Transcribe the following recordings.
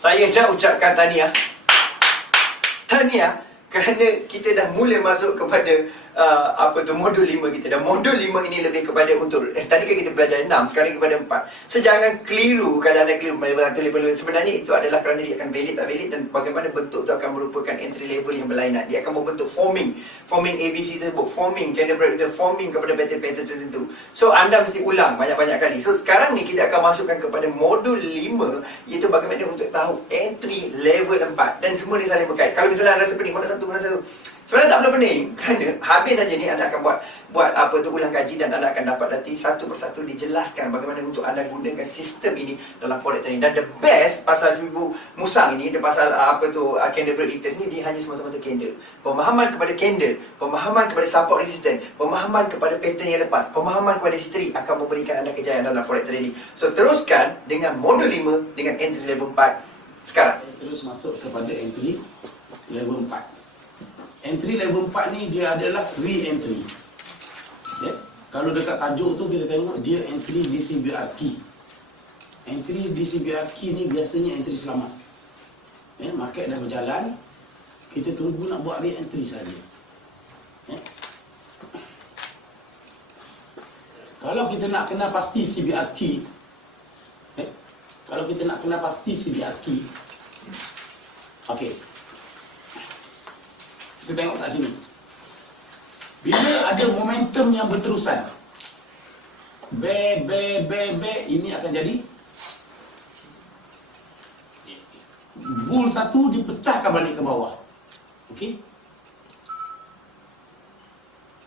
Saya nak ucapkan tahniah. Tahniah kerana kita dah mula masuk kepada modul 5 kita. Dan modul 5 ini lebih kepada untuk tadi kan kita belajar 6, sekarang kepada 4. So jangan keliru kalau anda keliru satu level. Sebenarnya itu adalah kerana dia akan valid tak valid, dan bagaimana bentuk itu akan merupakan entry level yang berlainan. Dia akan membentuk forming ABC tersebut, forming candlestick itu, forming kepada pattern-pattern tertentu. So anda mesti ulang banyak-banyak kali. So sekarang ni kita akan masukkan kepada modul 5, iaitu bagaimana untuk tahu entry level 4, dan semua ni saling berkait. Kalau misalnya anda rasa pening, mana satu sebenarnya tak perlu pening, kerana habis saja ni anda akan buat ulang kaji, dan anda akan dapat nanti satu persatu dijelaskan bagaimana untuk anda gunakan sistem ini dalam forex trading. Dan the best pasal Ibu Musang ini, dia pasal candle break retest ni, dia hanya semata-mata candle. Pemahaman kepada candle, pemahaman kepada support resistance, pemahaman kepada pattern yang lepas, pemahaman kepada history akan memberikan anda kejayaan dalam forex trading. So teruskan dengan modul 5 dengan entry level 4 sekarang. Terus masuk kepada entry level 4. Entry level 4 ni dia adalah re-entry. Ya? Kalau dekat tajuk tu kita tengok dia entry DCBR key. Entry DCBR key ni biasanya entry selamat. Ya, market dah berjalan, kita tunggu nak buat re-entry saja. Ya? Kalau kita nak kenal pasti CBR key, kalau kita nak kenal pasti CBR key, okey. Kita tengok kat sini. Bila ada momentum yang berterusan, bear, ini akan jadi bull satu dipecahkan balik ke bawah. Okey.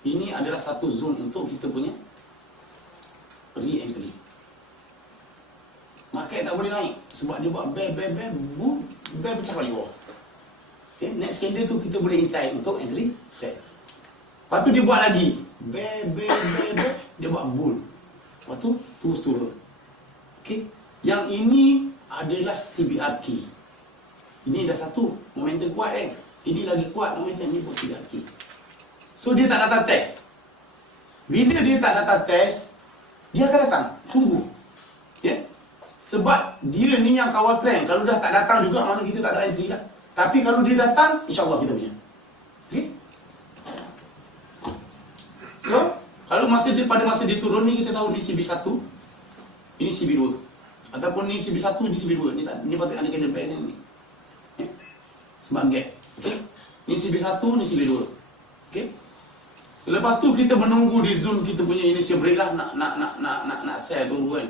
Ini adalah satu zone untuk kita punya re-entry. Market tak boleh naik sebab dia buat bear, bull, bear pecah balik bawah. Okay, next candle tu kita boleh intai untuk entry set. Lepas tu dia buat lagi bear, dia buat bull. Lepas tu terus turun. Okey, yang ini adalah CBR key. Ini dah satu momentum kuat kan. Ini lagi kuat momentum ni pun CBR key. So dia tak datang test. Bila dia tak datang test, dia akan datang. Tunggu. Ya. Yeah? Sebab dia ni yang kawal trend. Kalau dah tak datang juga, mana kita tak ada entry lah. Tapi kalau dia datang, insya-Allah kita punya. Okey. So, kalau pada masa dia turun ni, kita tahu ni CB1, ini CB2. Ataupun ni CB1, ni CB2. Ni patut ada candle back ni. Sebab gap. Okey. Ni CB1, ni CB2. Okey. Lepas tu kita menunggu di zone kita punya initial break lah, nak sell, tunggu kan.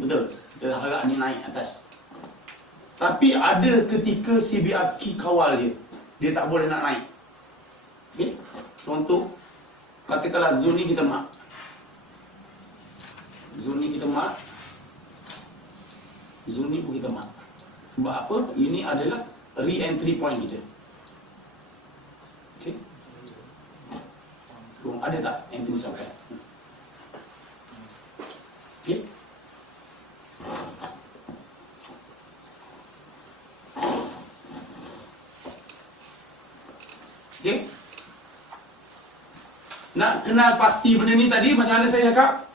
Betul. Kita harap ni naik atas. Tapi ada ketika CBR key kawal dia tak boleh nak naik. Okey. Contoh, katakanlah zone ni kita mark. Zone ni kita mark. Zone ni pun kita mark. Sebab apa? Ini adalah re-entry point kita. Okey. Ada tak entry sampai? Okey. Okay. Nak kenal pasti benda ni tadi, macam mana saya cakap?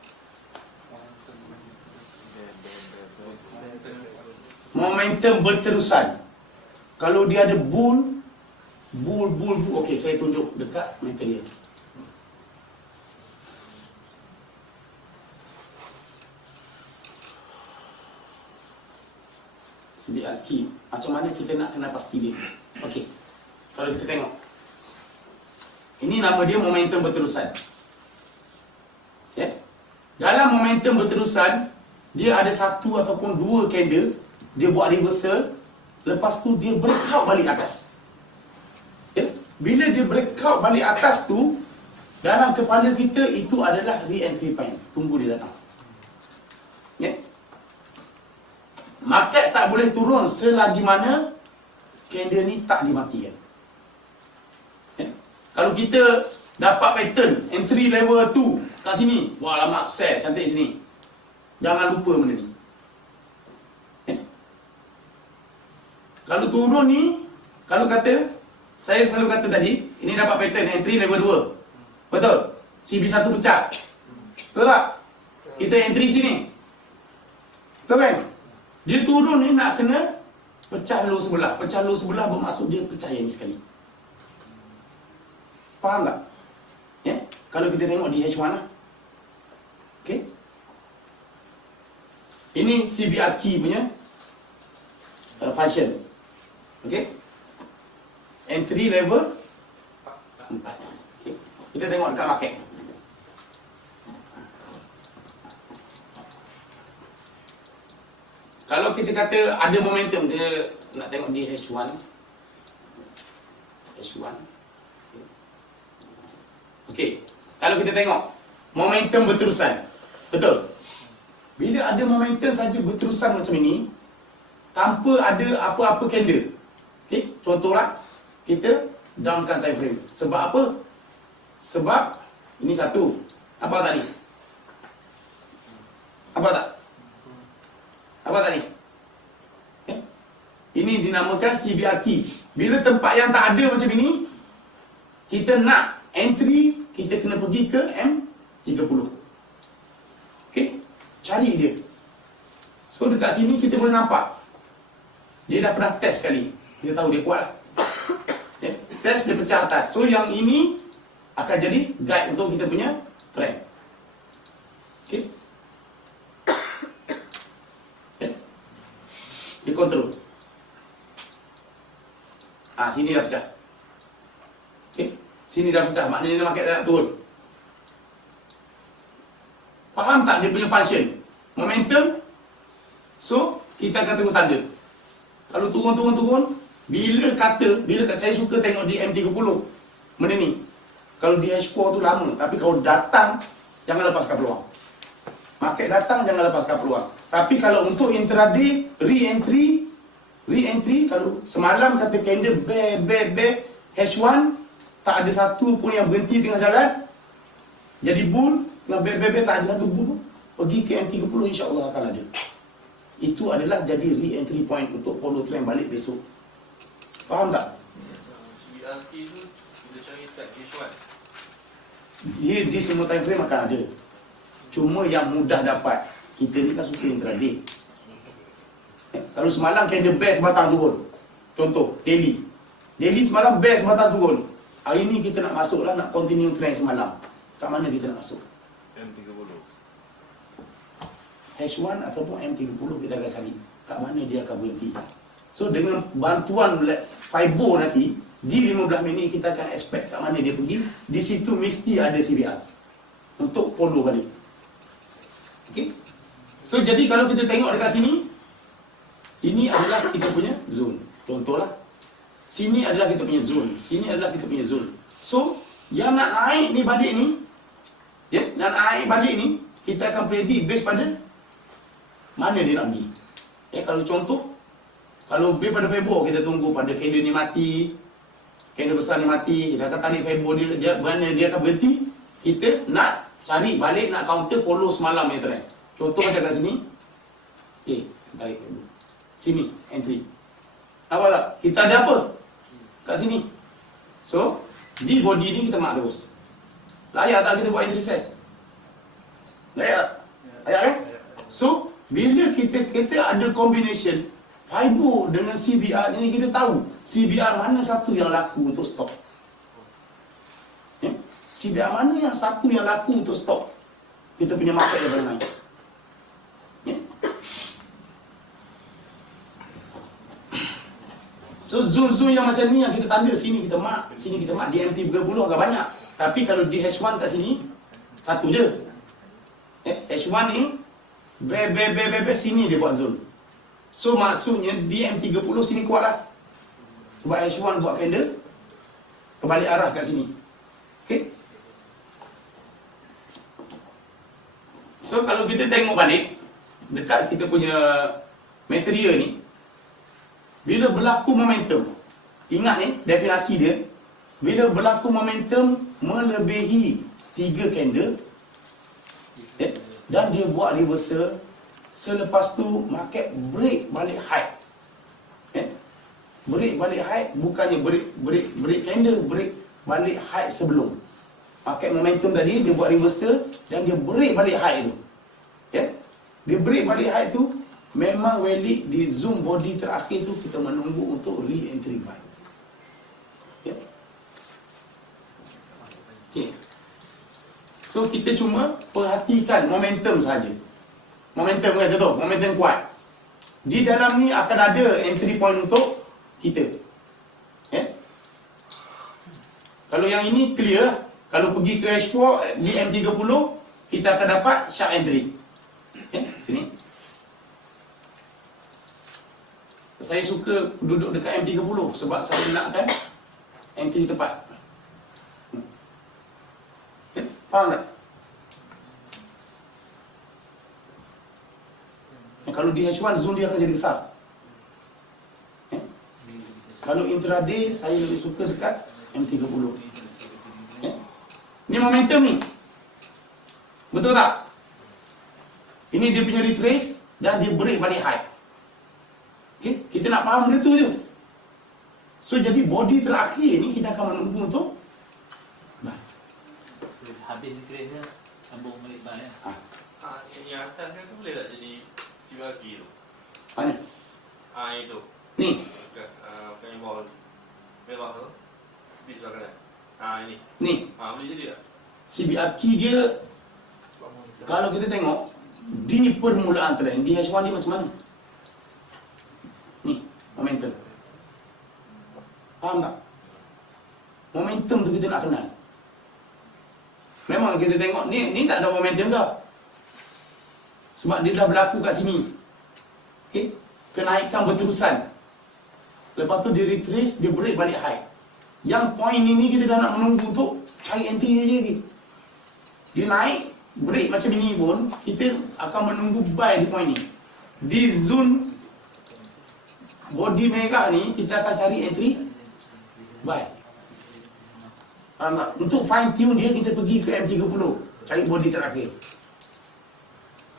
Momentum berterusan. Kalau dia ada bull. Okey, saya tunjuk dekat material. CBR key. Macam mana kita nak kenal pasti dia? Okey. Kalau kita tengok, ini nama dia momentum berterusan. Okay. Dalam momentum berterusan, dia ada satu ataupun dua candle, dia buat reversal, lepas tu dia breakout balik atas. Okay. Bila dia breakout balik atas tu, dalam kepala kita itu adalah re-entry point. Tunggu dia datang. Okay. Market tak boleh turun selagi mana candle ni tak dimatikan. Kalau kita dapat pattern entry level 2 kat sini, wah lama sell cantik sini. Jangan lupa benda ni. Kalau turun ni, kalau kata saya selalu kata tadi, ini dapat pattern entry level 2. Betul? CB1 pecah. Betul tak? Kita entry sini. Betul kan? Dia turun ni nak kena pecah low sebelah. Pecah low sebelah bermaksud dia pecah yang ni sekali. Faham tak? Ya? Kalau kita tengok di H1 lah. Okey. Ini CBR key punya function. Okey. Entry level 4. Okay. Kita tengok dekat market. Kalau kita kata ada momentum, dia nak tengok di H1. H1. Okey. Kalau kita tengok momentum berterusan. Betul. Bila ada momentum saja berterusan macam ini, tanpa ada apa-apa candle. Okey, contohlah kita downkan time frame. Sebab apa? Sebab ini satu. Apa tadi? Apa tak? Apa tadi? Okay. Ini dinamakan CBR key. Bila tempat yang tak ada macam ini, kita nak entry, kita kena pergi ke M30. Okey, cari dia. So dekat sini kita boleh nampak dia dah pernah test sekali. Kita tahu dia kuat lah. Okay. Test dia pecah atas. So yang ini akan jadi guide untuk kita punya trend. Okey. Okay. Dia kontrol. Sini dah pecah. Okey. Sini dah pecah. Maknanya market dah nak turun. Faham tak dia punya function? Momentum. So, kita akan tunggu tanda. Kalau turun, bila kata saya suka tengok di M30, benda ni. Kalau di H4 tu lama, tapi kalau datang, jangan lepaskan peluang. Market datang, jangan lepaskan peluang. Tapi kalau untuk intraday, re-entry, kalau semalam kata candle bear, H1, tak ada satu pun yang berhenti tengah jalan, jadi bull, dengan bear, tak ada satu bull, pergi ke M30, insya-Allah akan ada. Itu adalah jadi re-entry point untuk follow trend balik besok. Faham tak? CBRT tu kita cari tak H1. Dia di semua time frame akan ada. Cuma yang mudah dapat, kita ni kan suka intraday. Kalau semalam candle bear sebatang turun. Contoh, daily semalam bear sebatang turun. Hari ni kita nak masuk lah, nak continue trend semalam. Kat mana kita nak masuk? M30. H1 ataupun M30 kita akan cari kat mana dia akan berhenti. So dengan bantuan FIBO nanti di 15 minit kita akan expect kat mana dia pergi. Di situ mesti ada CBR untuk follow balik. Okey. So jadi kalau kita tengok dekat sini, ini adalah kita punya zone. Contohlah, sini adalah kita punya zone, sini adalah kita punya zone. So yang nak naik ni balik ni, ya, nak naik balik ni, kita akan predict based pada mana dia nak pergi. Kalau contoh, kalau based pada Febo, kita tunggu pada candle ni mati, candle besar ni mati, kita akan tarik Febo dia mana dia akan berhenti. Kita nak cari balik, nak counter follow semalam ni trend. Contoh macam kat sini, tarik Febo. Sini, entry. Apa tak? Kita ada apa? Kat sini. So, di body ni kita mark terus. Layak tak kita buat entry set? Layak? Layak kan? So, bila kita ada combination FIBO dengan CBR ini, kita tahu CBR mana satu yang laku untuk stop. CBR mana yang satu yang laku untuk stop kita punya market yang naik. So zone-zone yang macam ni yang kita tanda, sini kita mark, sini kita mark. Di MT30 agak banyak. Tapi kalau di H1 kat sini satu je. H1 ni bear, sini dia buat zone. So maksudnya di M30 sini kuat lah. Sebab H1 buat candle kebalik arah kat sini. Okay. So kalau kita tengok balik dekat kita punya material ni, bila berlaku momentum, ingat ni definisi dia, bila berlaku momentum melebihi 3 candle, dan dia buat reversal, selepas tu market break balik high. Break balik high, bukannya break candle, break balik high sebelum. Market momentum tadi dia buat reversal dan dia break balik high tu. Dia break balik high tu, memang valid di zoom body terakhir tu kita menunggu untuk re-entry buy. Ya. Okay. So kita cuma perhatikan momentum saja. Momentum kan contoh, momentum kuat. Di dalam ni akan ada entry point untuk kita. Ya. Kalau yang ini clear, kalau pergi ke H4 di M30, kita akan dapat sharp entry. Sini. Saya suka duduk dekat M30 sebab saya nakkan entry tepat. Faham tak? Kalau di H1 zoom dia akan jadi besar. Kalau intraday saya lebih suka dekat M30. Ni momentum ni. Betul tak? Ini dia punya retrace dan dia break balik high. Okay? Kita nak faham benda tu je. So jadi body terakhir ni kita akan menunggu untuk habis retrace je, sambung balik balik. Yang atas kan tu boleh tak jadi CBRQ tu? Mana? Itu. Ni. Bukan yang bawah tu. Bawah tu. Di sebelah kanan. Ini. Ni. Boleh jadi tak? CBRQ dia kalau kita tengok di permulaan trend di H1 ni macam mana? Ni, momentum. Faham tak? Momentum tu kita nak kenal. Memang kita tengok ni tak ada momentum dah. Sebab dia dah berlaku kat sini. Okey, kenaikan berterusan. Lepas tu dia retrace, dia break balik high. Yang point ini kita dah nak menunggu tu cari entry dia je lagi. Dia naik, break macam ini pun, kita akan menunggu buy di point ni. Di zone body merah ni, kita akan cari entry buy. Faham tak? Untuk fine tune dia, kita pergi ke M30, cari body terakhir.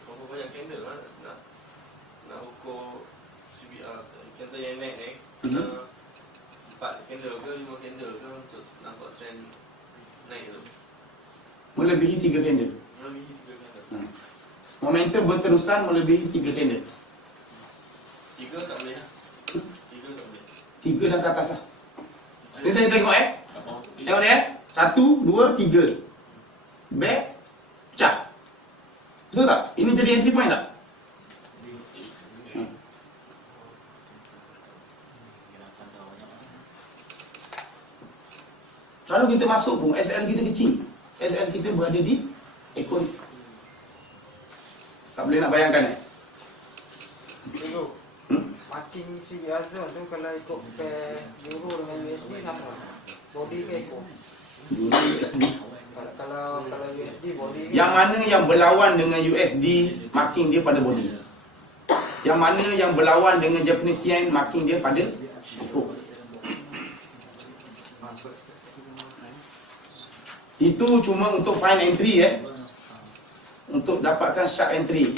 Berapa banyak candle lah nak ukur CBR. Candle yang naik 4 candle ke 5 candle ke untuk nampak trend naik tu. Melebihi 3 candle. Lebih 3 candle. Momentum berterusan melebihi 3 candle. 3 tak boleh lah. 3 tak boleh. 3 dan ke atas lah. Kita tengok Tengok ni 1, 2, 3. Back, pecah. Betul tak? Ini jadi entry point tak? Kalau kita masuk pun SL kita kecil. SL kita berada di ekor. Tak boleh nak bayangkan Dulu marking CBR zone tu kalau ikut pair euro dengan USD sama. Body ke ekor. USD. Kalau USD body ke. Yang mana yang berlawan dengan USD, marking dia pada body. Yang mana yang berlawan dengan Japanese yen, marking dia pada ekor. Itu cuma untuk find entry untuk dapatkan sharp entry.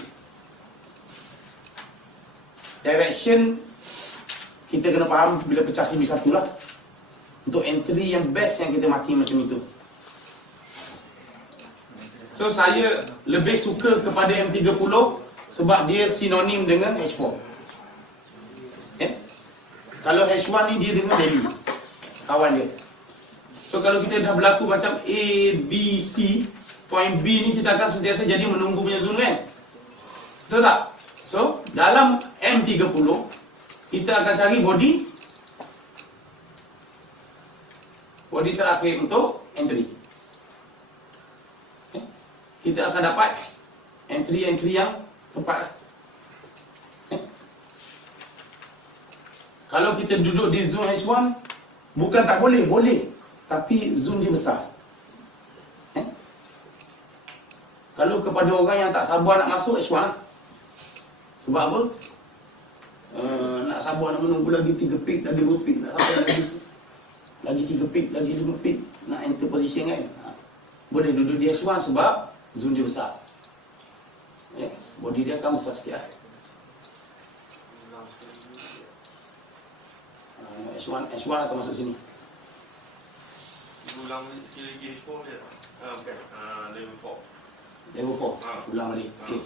Direction kita kena faham bila pecah CB1 lah. Untuk entry yang best yang kita marking macam itu. So saya lebih suka kepada M30 sebab dia sinonim dengan H4. Kalau H1 ni dia dengan value, kawan dia. So kalau kita dah berlaku macam A, B, C, point B ni kita akan sentiasa jadi menunggu punya zone kan? Betul tak? So dalam M30 kita akan cari body terakhir untuk entry. Kita akan dapat entry yang tepat. Kalau kita duduk di zone H1 bukan tak boleh, boleh. Tapi zoom dia besar. Kalau kepada orang yang tak sabar nak masuk, H1 lah. Sebab apa? Nak sabar nak menunggu lagi 3 pick, lagi 2 pick, nak sampai lagi 3 pick, lagi 5 pick, nak enter position kan. Boleh duduk di H1 sebab zoom dia besar. Body dia akan besar sikit lah. H1 akan masuk sini. Ulang sekali lagi H4 je. Bukan. Level 4. Level 4. Ulang balik. Okey.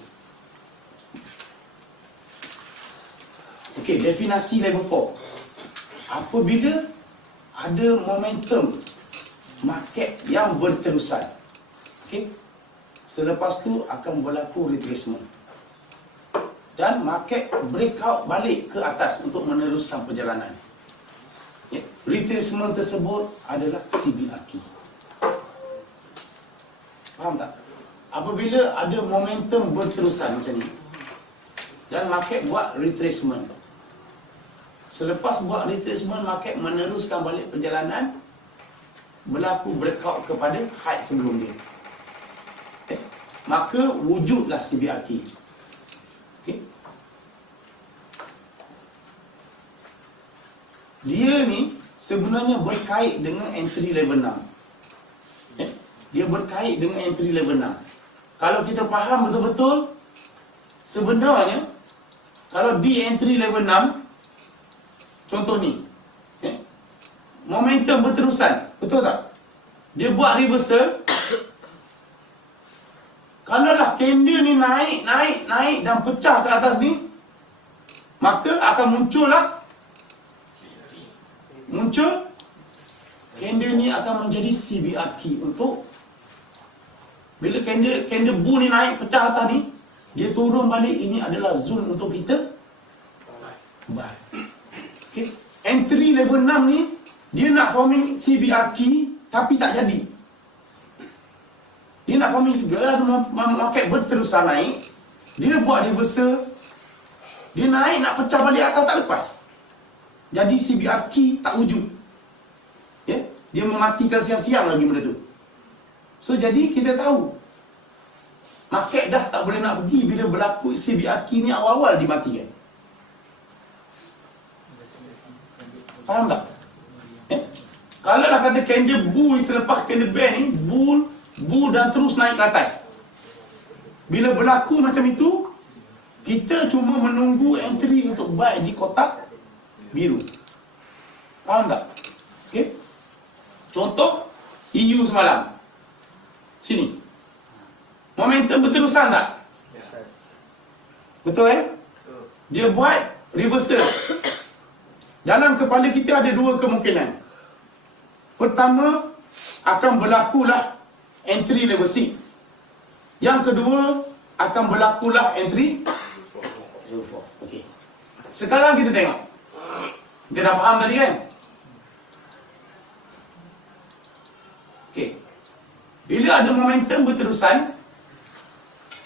Okey, definisi level 4. Apabila ada momentum market yang berterusan. Okey. Selepas tu akan berlaku retracement. Dan market breakout balik ke atas untuk meneruskan perjalanan. Ya, retracement tersebut adalah CBRT. Faham tak? Apabila ada momentum berterusan macam ni dan market buat retracement, selepas buat retracement, market meneruskan balik perjalanan, berlaku breakout kepada high sebelum dia, maka wujudlah CBRT. Okay. Dia ni sebenarnya berkait dengan entry level 6. Dia berkait dengan entry level 6. Kalau kita faham betul-betul, sebenarnya kalau di entry level 6, contoh ni, momentum berterusan, betul tak? Dia buat reversal. Kalaulah candle ni naik dan pecah ke atas ni, maka akan muncul candle ni akan menjadi CBRT untuk bila candle bull ni naik pecah atas ni, dia turun balik, ini adalah zone untuk kita buy. Okay. Entry level 6 ni dia nak forming CBRT tapi tak jadi. Dia nak forming bila market berterusan naik, dia buat reversal, dia naik nak pecah balik atas tak lepas. Jadi CBRT tak wujud. Ya, dia mematikan siang-siang lagi benda tu. So jadi kita tahu market dah tak boleh nak pergi bila berlaku CBRT ni awal-awal dimatikan. Faham tak? Kalau lah kata candle bull selepas candle bear ni, bull dan terus naik ke atas. Bila berlaku macam itu, kita cuma menunggu entry untuk buy di kotak biru. Faham tak? Okey. Contoh EU semalam. Sini. Momentum berterusan tak? Betul Dia buat reversal. Dalam kepala kita ada dua kemungkinan. Pertama, akan berlakulah entry level 6. Yang kedua, akan berlakulah entry level 4. Okey. Sekarang kita tengok. Kita dah faham tadi kan? Okey. Bila ada momentum berterusan,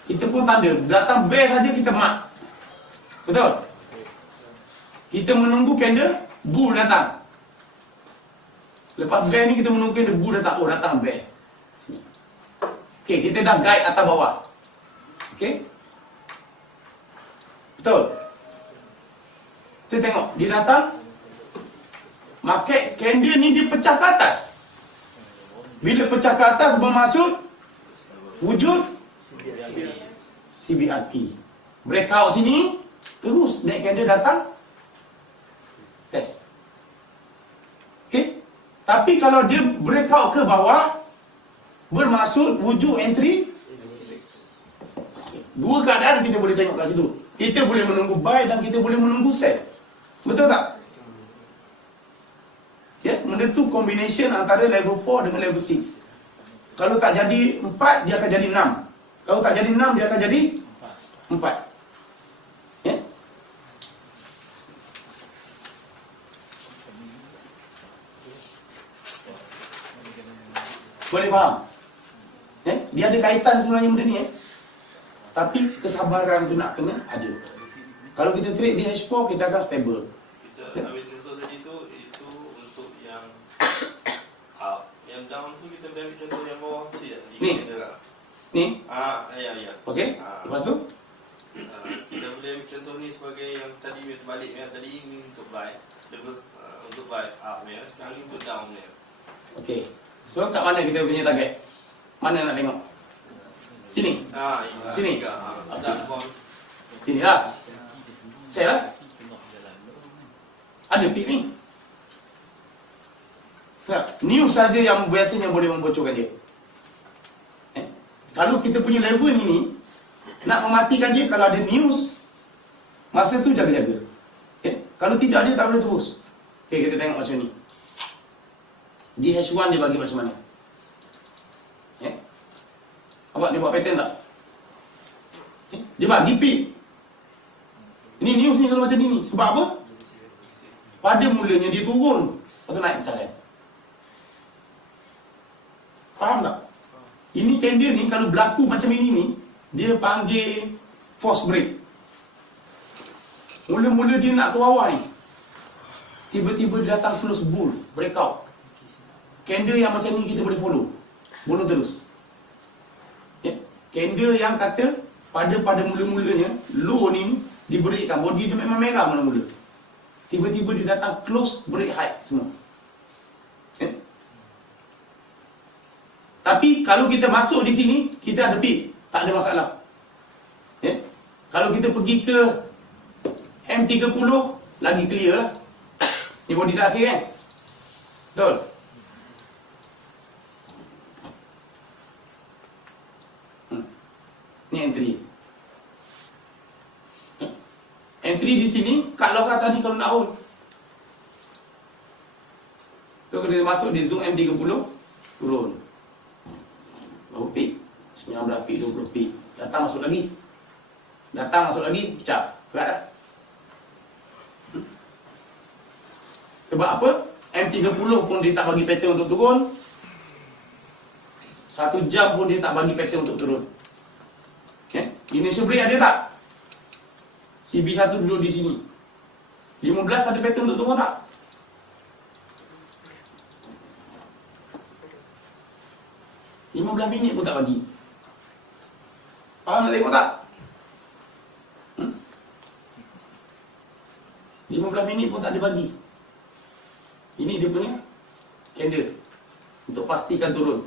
kita pun tanda, datang bear saja kita mark. Betul? Kita menunggu candle bull datang. Lepas bear ni kita menunggu candle bull datang. Oh, datang bear. Okey, kita dah guide atas bawah. Okey? Betul? Kita tengok, dia datang. Market candle ni dia pecah ke atas. Bila pecah ke atas bermaksud wujud CBRT. Breakout sini, terus naik candle datang. Test. Okey? Tapi kalau dia breakout ke bawah, bermaksud wujud entry. Dua keadaan kita boleh tengok kat situ. Kita boleh menunggu buy dan kita boleh menunggu sell. Betul tak? Ya, benda tu combination antara level 4 dengan level 6. Kalau tak jadi 4, dia akan jadi 6. Kalau tak jadi 6, dia akan jadi 4. Ya. Boleh faham? Ya? Dia ada kaitan sebenarnya benda ni. Tapi kesabaran tu nak kena ada. Kalau kita trade di H4, kita akan stable. Kita ambil contoh tadi tu, itu untuk yang up. Yang down tu kita ambil contoh yang bawah tu tidak. Ni. Ni. Ya. Okey. Lepas tu? Kita boleh ambil contoh ni sebagai yang tadi terbalik ya. Tadi ini untuk buy. Untuk buy up ya. Sekarang ni untuk down ya. Okey. So kat mana kita punya target? Mana nak tengok? Sini. Sini. Sini lah. Sell lah. Ada pick ni. News saja yang biasanya boleh membocorkan dia. Kalau kita punya level ni nak mematikan dia, kalau ada news, masa tu jaga-jaga. Kalau tidak, dia tak boleh terus. Okey, kita tengok macam ni. Di H1 dia bagi macam mana? Awak dia buat pattern tak? Dia bagi P. Ini news ni kalau macam ni. Sebab apa? Pada mulanya dia turun, lepas tu naik pecahkan. Faham tak? Ini candle ni kalau berlaku macam ini ni, dia panggil force break. Mula-mula dia nak ke bawah ni, tiba-tiba dia datang close bull, breakout. Candle yang macam ni kita boleh follow terus. Candle yang kata pada mula-mulanya low ni diberikan, body dia memang merah mula-mula, tiba-tiba dia datang close, break high semua. Tapi kalau kita masuk di sini, kita ada pip, tak ada masalah. Kalau kita pergi ke M30, lagi clear lah. Ni body terakhir kan? Betul? Ni entry. Entry di sini, cut loss lah tadi kalau nak hold. Tu kalau dia masuk di zoom M30, turun. Berapa pip? 19 pip, 20 pip. Datang masuk lagi, pecah. Berat tak? Sebab apa? M30 pun dia tak bagi pattern untuk turun. 1 jam pun dia tak bagi pattern untuk turun. Initial break ada tak? CB1 duduk di sini. 15 ada pattern untuk turun tak? Lima 15 minit pun tak bagi. Faham nak tengok tak? 15 minit pun tak ada bagi. Ini dia punya candle untuk pastikan turun.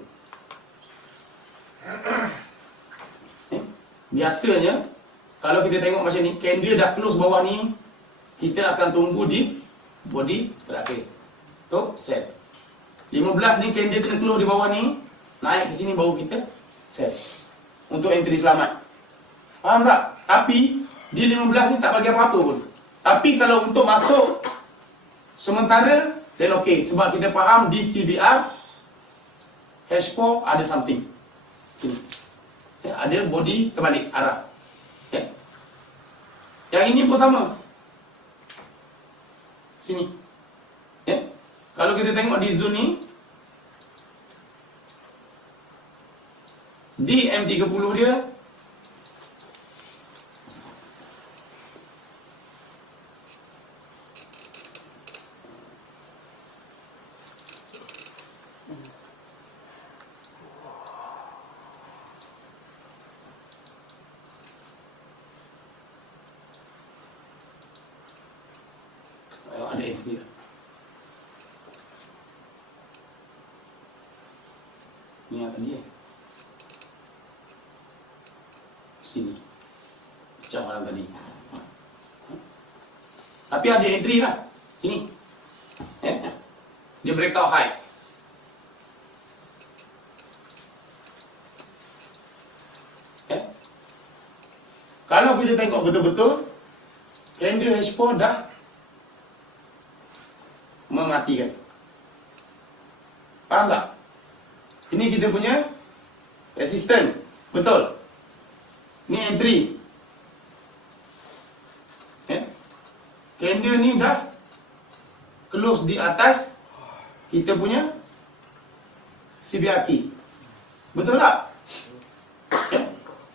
Biasanya kalau kita tengok macam ni, candle dah close bawah ni, kita akan tunggu di body terakhir. Tu set. 15 ni candle kena close di bawah ni, naik ke sini baru kita set untuk entry selamat. Faham tak? Tapi di 15 ni tak bagi apa-apa pun. Tapi kalau untuk masuk sementara, then okey, sebab kita faham di CBR H4 ada something sini. Ada body terbalik arah. Yang ini pun sama. Sini. Kalau kita tengok di zone ni, di M30 dia ada entry dah. Ni yang tadi sini pecah malam tadi. Tapi ada entry lah sini. Dia breakout high. Kalau kita tengok betul-betul, candle H4 dah mematikan. Faham tak? Ini kita punya resistance. Betul. Ni entry. Candle ni dah close di atas kita punya CBRT. Betul tak?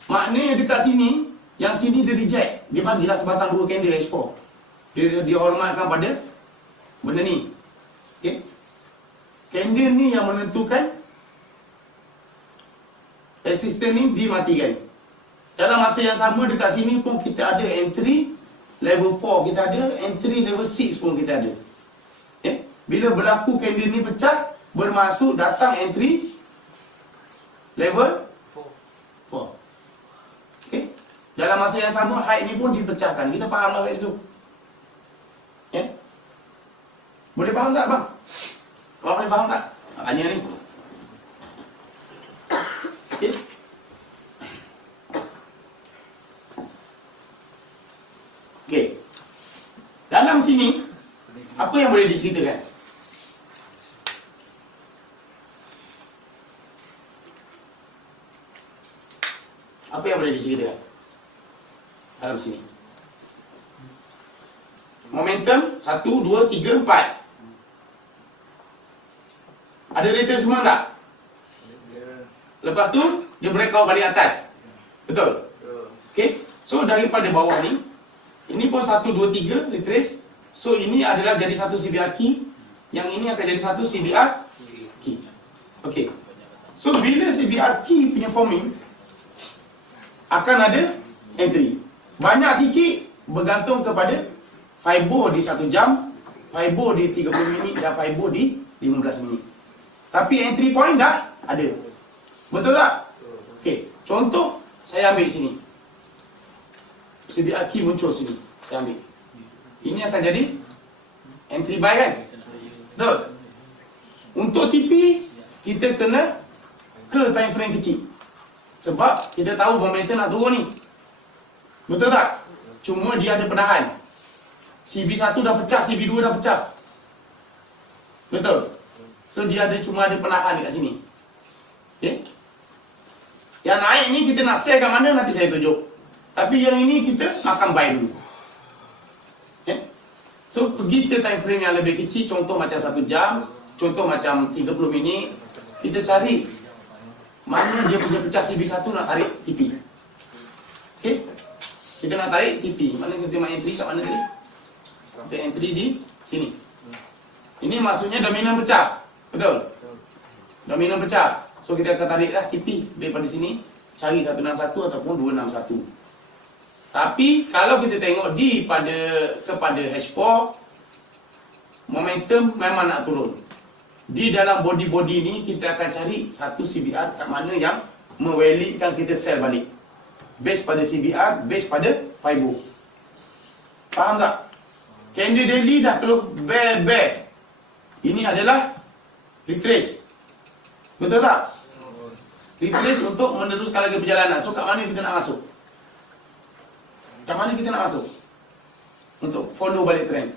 Maknanya dekat sini, yang sini dia reject. Dia bagilah sebatang 2 candle H4. Dia hormatkan pada benda ni. Okay? Candle ni yang menentukan resistance ni dimatikan. Dalam masa yang sama dekat sini pun kita ada entry level 4, kita ada entry level 6 pun kita ada. Bila berlaku candle ni pecah, bermaksud datang entry level 4. Okay? Dalam masa yang sama high ni pun dipecahkan. Kita faham lah kat situ. Boleh faham tak bang? Abang boleh faham tak? Tanya ni. Okay. Okay. Dalam sini, apa yang boleh diceritakan? Apa yang boleh diceritakan dalam sini? Momentum 1, 2, 3, 4. Ada data semua tak? Lepas tu dia breakout balik atas. Betul? Okey. So daripada bawah ni, ini pun 1, 2, 3 retrace. So ini adalah jadi satu CBR key. Yang ini akan jadi satu CBR key. Okey. So bila CBR key punya forming, akan ada entry. Banyak sikit bergantung kepada FIBO di 1 jam, FIBO di 30 minit dan FIBO di 15 minit. Tapi entry point dah ada. Betul tak? Okey, contoh saya ambil sini. CBR key muncul sini. Saya ambil. Ini akan jadi entry buy kan? Betul. Untuk TP kita kena ke time frame kecil. Sebab kita tahu momentum nak turun ni. Betul tak? Cuma dia ada penahan. CB1 dah pecah, CB2 dah pecah. Betul. So dia cuma ada penahan dekat sini. Okey. Yang naik ni kita nak sell kat mana nanti saya tunjuk. Tapi yang ini kita makan buy dulu. Okey. So pergi ke time frame yang lebih kecil, contoh macam 1 jam, contoh macam 30 minit, kita cari mana dia punya pecah CB1 nak tarik TP. Okey. Kita nak tarik TP. Mana kita main entry kat mana tadi? Kita entry di sini. Ini maksudnya dominan pecah. Betul? Dominan pecah. So kita akan tariklah TP daripada sini, cari 161 ataupun 261. Tapi kalau kita tengok kepada H4, momentum memang nak turun. Di dalam body-body ni kita akan cari satu CBR kat mana yang mewelitkan kita sell balik. Base pada CBR, base pada FIBO. Faham tak? Candle daily dah keluar bear. Ini adalah retrace. Betul tak? Retrace untuk meneruskan lagi perjalanan. So kat mana kita nak masuk? Kat mana kita nak masuk? Untuk follow balik trend.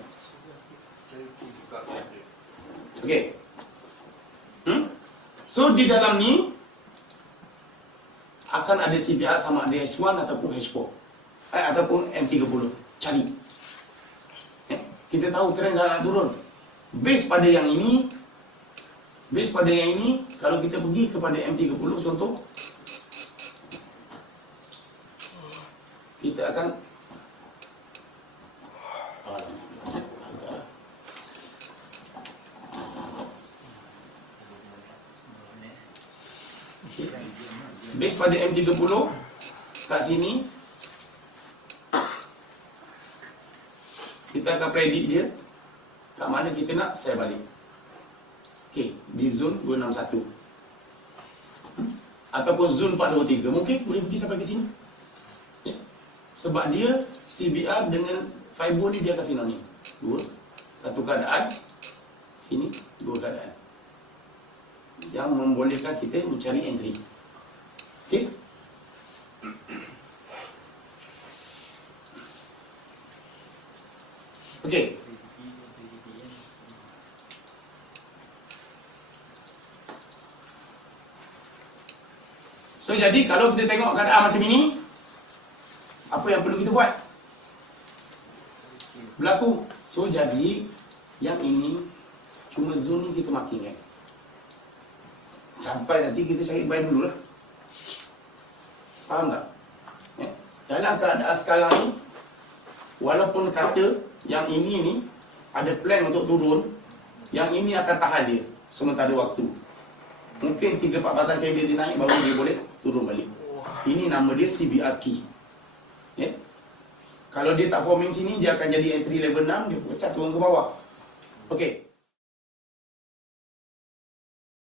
Okey. So di dalam ni akan ada CBR sama ada H1 ataupun H4 ataupun M30. Cari. Kita tahu trend dah nak turun. Base pada yang ini, kalau kita pergi kepada M30 contoh, kita akan base pada M30 kat sini, kita akan predict dia kat mana kita nak sell balik. Okey, di zone 261 ataupun zone 423, mungkin boleh pergi sampai ke sini. Ya. Sebab dia CBR dengan FIBO ni dia akan sinonim. Satu keadaan, sini dua keadaan yang membolehkan kita mencari entry. Okey. Okey. So jadi kalau kita tengok keadaan macam ini, apa yang perlu kita buat? Berlaku. So jadi yang ini cuma zone ni kita marking kan. Sampai nanti kita cari buy dulu lah. Faham tak? Dalam keadaan sekarang ni, walaupun kata yang ini ni ada plan untuk turun, yang ini akan tahan dia sementara waktu. Mungkin 3-4 batang candle dia naik baru dia boleh turun balik. Ini nama dia CBR key. Ya? Kalau dia tak forming sini, dia akan jadi entry level 6, dia pecah turun ke bawah. Okey.